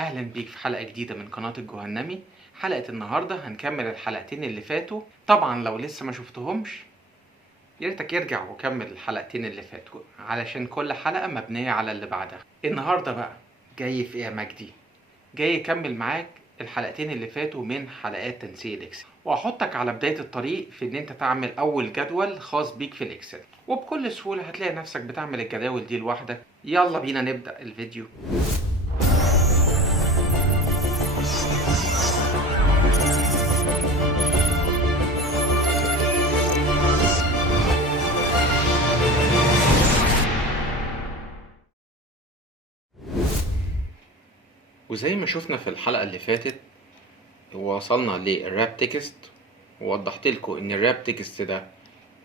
اهلا بيك في حلقة جديدة من قناة الجهنمي. حلقة النهاردة هنكمل الحلقتين اللي فاتوا. طبعا لو لسه ما شفتهمش ياريتك يرجع وكمل الحلقتين اللي فاتوا علشان كل حلقة مبنية على اللي بعدها. النهاردة بقى جاي في ايه يا مجدي؟ جاي يكمل معاك الحلقتين اللي فاتوا من حلقات تنسيق الاكسل، واحطك على بداية الطريق في ان انت تعمل اول جدول خاص بيك في الاكسل، وبكل سهولة هتلاقي نفسك بتعمل الجداول دي لوحدك. يلا بينا نبدأ الفيديو. وزي ما شفنا في الحلقة اللي فاتت وصلنا للراب تكست، ووضحت لكم ان الراب تكست ده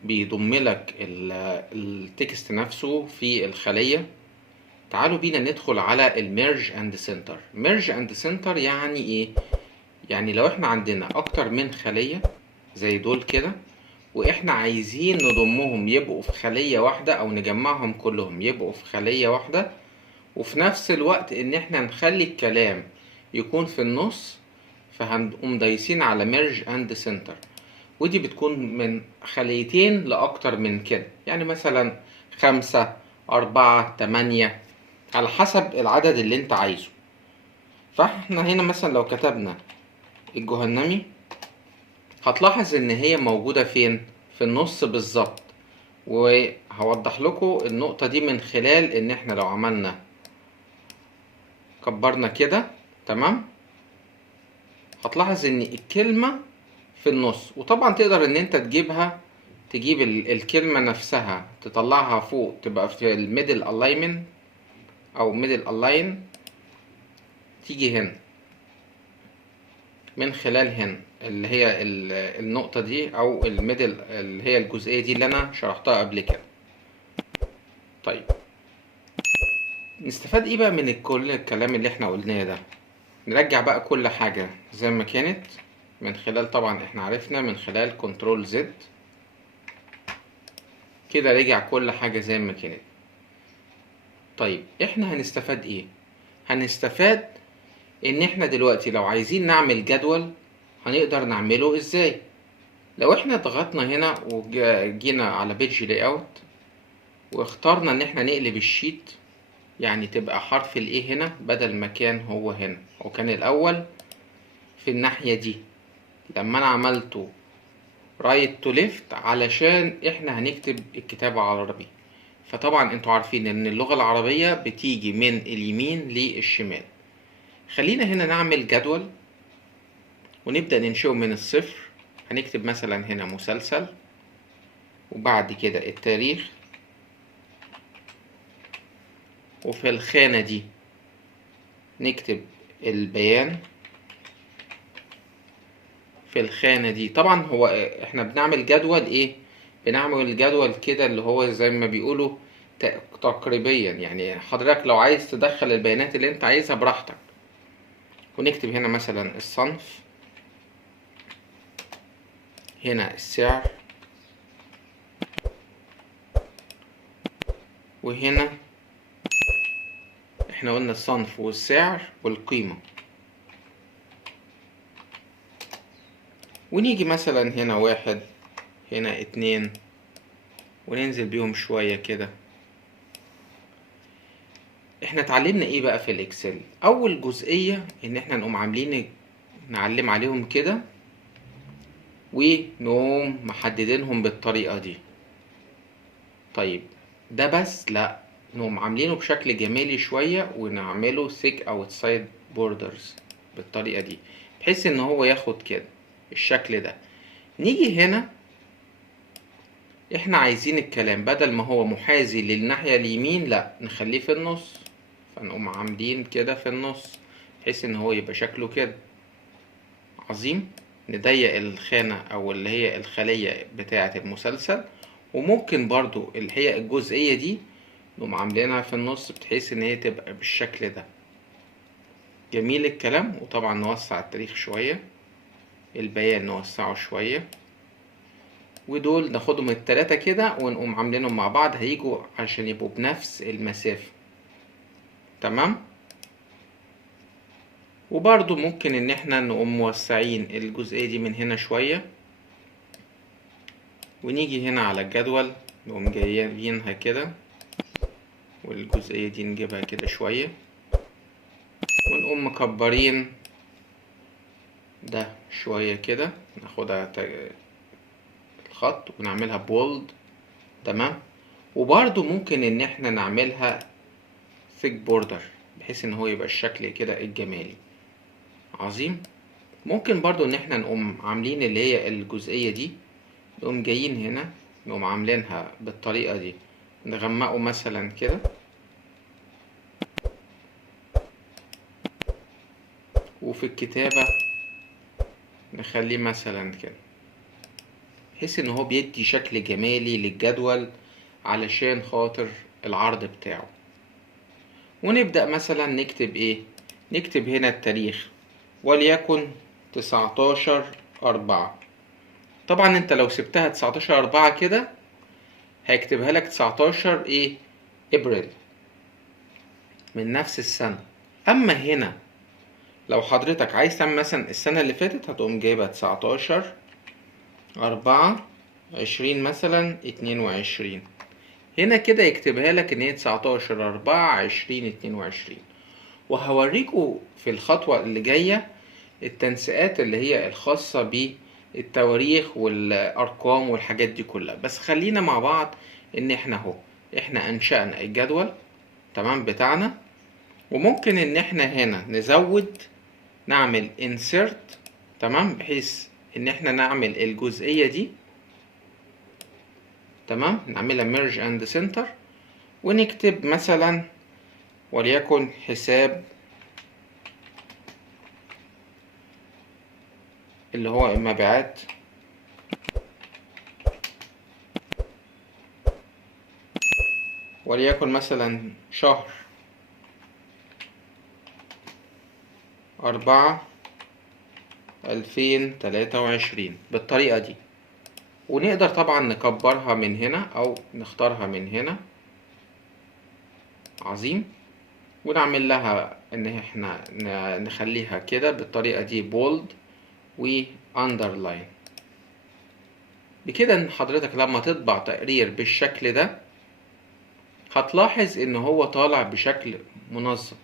بيضم لك التكست نفسه في الخلية. تعالوا بينا ندخل على الميرج اند سنتر. ميرج اند سنتر يعني ايه؟ يعني لو احنا عندنا اكتر من خلية زي دول كده، واحنا عايزين نضمهم يبقوا في خلية واحدة او نجمعهم كلهم يبقوا في خلية واحدة، وفي نفس الوقت ان احنا نخلي الكلام يكون في النص، فهنقوم دايسين على ميرج اند سنتر. ودي بتكون من خليتين لأكتر من كده، يعني مثلا 5 4 8 على حسب العدد اللي انت عايزه. فاحنا هنا مثلا لو كتبنا الجهنمي هتلاحظ ان هي موجودة فين؟ في النص بالظبط. وهوضح لكم النقطة دي من خلال ان احنا لو عملنا كبرنا كده، تمام، هتلاحظ ان الكلمة في النص. وطبعا تقدر ان انت تجيب الكلمة نفسها تطلعها فوق تبقى في الميدل الاينمنت او ميدل الاين، تيجي هنا من خلال هنا اللي هي النقطة دي او الميدل اللي هي الجزئية دي اللي انا شرحتها قبل كده. طيب نستفاد ايه بقى من كل الكلام اللي احنا قلناه ده؟ نرجع بقى كل حاجة زي ما كانت من خلال، طبعا احنا عرفنا من خلال كنترول زد كده رجع كل حاجة زي ما كانت. طيب احنا هنستفاد ايه؟ هنستفاد ان احنا دلوقتي لو عايزين نعمل جدول هنقدر نعمله ازاي. لو احنا ضغطنا هنا وجينا على بيج لاي اوت واخترنا ان احنا نقلب الشيت، يعني تبقى حرف الايه هنا بدل ما كان هو هنا، وكان الاول في الناحية دي. لما انا عملته رايت تو ليفت علشان احنا هنكتب الكتابة عربي، فطبعا انتوا عارفين ان اللغة العربية بتيجي من اليمين للشمال. خلينا هنا نعمل جدول ونبدأ ننشئه من الصفر. هنكتب مثلا هنا مسلسل، وبعد كده التاريخ، وفي الخانة دي نكتب البيان. في الخانة دي طبعا هو احنا بنعمل جدول ايه؟ بنعمل جدول كده اللي هو زي ما بيقولوا تقريبيا، يعني حضرتك لو عايز تدخل البيانات اللي انت عايزها براحتك. ونكتب هنا مثلا الصنف، هنا السعر، وهنا احنا قلنا الصنف والسعر والقيمة. ونيجي مثلا هنا 1 هنا 2 وننزل بيهم شوية كده. احنا اتعلمنا ايه بقى في الاكسل؟ اول جزئية ان احنا نقوم عاملين نعلم عليهم كده ونقوم محددينهم بالطريقة دي. طيب ده بس لا، نقوم عاملينه بشكل جمالي شوية ونعمله thick outside borders بالطريقة دي، بحيث ان هو ياخد كده الشكل ده. نيجي هنا احنا عايزين الكلام بدل ما هو محاذي للناحية اليمين لا نخليه في النص، فنقوم عاملين كده في النص بحيث ان هو يبقى شكله كده عظيم. نضيق الخانة او اللي هي الخلية بتاعة المسلسل، وممكن برضو اللي هي الجزئية دي نقوم عاملينها في النص بحيث ان هي تبقى بالشكل ده. جميل الكلام. وطبعا نوسع التاريخ شوية، البيان نوسعه شوية، ودول ناخدهم التلاتة كده ونقوم عاملينهم مع بعض هيجوا عشان يبقوا بنفس المسافة. تمام. وبرضو ممكن ان احنا نقوم موسعين الجزئية دي من هنا شوية، ونيجي هنا على الجدول نقوم جايبينها كده، والجزئية دي نجيبها كده شوية، ونقوم مكبرين ده شوية كده، ناخدها الخط ونعملها بولد. تمام. وبرضو ممكن ان احنا نعملها ثيك بوردر بحيث ان هو يبقى الشكل كده الجمالي. عظيم. ممكن برضو ان احنا نقوم عاملين اللي هي الجزئية دي، نقوم جايين هنا نقوم عاملينها بالطريقة دي، نغمقه مثلا كده، وفي الكتابة نخليه مثلا كده، بحيث ان هو بيدي شكل جمالي للجدول علشان خاطر العرض بتاعه. ونبدأ مثلا نكتب ايه، نكتب هنا التاريخ وليكن 19/4. طبعا انت لو سبتها 19/4 كده هيكتبها لك 19 ايه ابريل من نفس السنة. اما هنا لو حضرتك عايز تعمل مثلا السنة اللي فاتت، هتقوم جايبها 19/4/20 مثلا 22. هنا كده يكتبها لك ان هي 19/4/2022. وهوريكوا في الخطوة اللي جاية التنسيقات اللي هي الخاصة بالتواريخ والأرقام والحاجات دي كلها. بس خلينا مع بعض ان احنا انشأنا الجدول تمام بتاعنا، وممكن ان احنا هنا نزود نعمل insert تمام، بحيث ان احنا نعمل الجزئية دي تمام، نعملها merge and center، ونكتب مثلا وليكن حساب اللي هو المبيعات وليكن مثلا شهر 4/2023 بالطريقة دي. ونقدر طبعا نكبرها من هنا او نختارها من هنا. عظيم. ونعمل لها ان احنا نخليها كده بالطريقة دي بولد و underline. بكده ان حضرتك لما تطبع تقرير بالشكل ده هتلاحظ ان هو طالع بشكل منظم.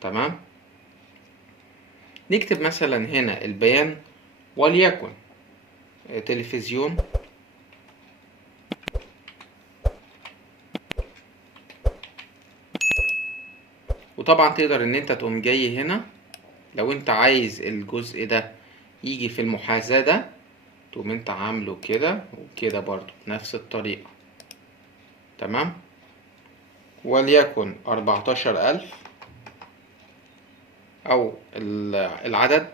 تمام. نكتب مثلا هنا البيان وليكن تلفزيون، وطبعا تقدر ان انت تقوم جاي هنا لو انت عايز الجزء ده يجي في المحاذاة ده، تقوم انت عامله كده وكده برضو نفس الطريقة. تمام. وليكن 14,000 او العدد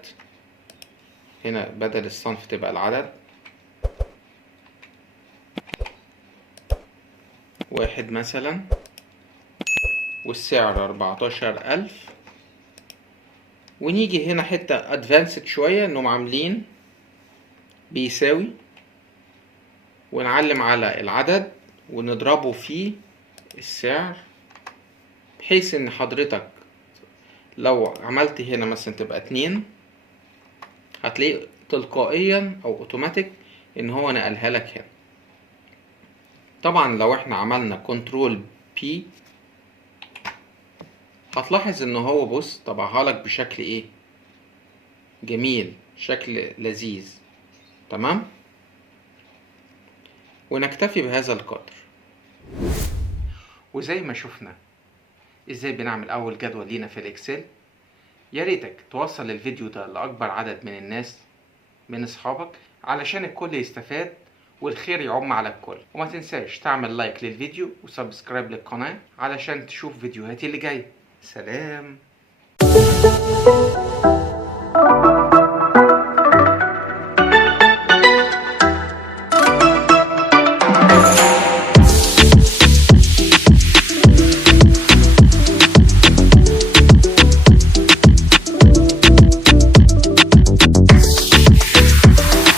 هنا بدل الصنف تبقى العدد 1 مثلا، والسعر 14,000. ونيجي هنا حتة ادفانسد شوية انهم عاملين بيساوي، ونعلم على العدد ونضربه في السعر، بحيث ان حضرتك لو عملت هنا مثلا تبقى 2 هتلاقي تلقائيا او اوتوماتيك ان هو نقلها لك هنا. طبعا لو احنا عملنا كنترول بي هتلاحظ ان هو بص طبعها لك بشكل ايه جميل، شكل لذيذ. تمام. ونكتفي بهذا القدر. وزي ما شفنا ازاي بنعمل اول جدول لينا في الاكسل، يا ريتك توصل الفيديو ده لاكبر عدد من الناس من اصحابك علشان الكل يستفاد والخير يعم على الكل. وما تنساش تعمل لايك للفيديو وسبسكرايب للقناة علشان تشوف فيديوهاتي اللي جاية. سلام.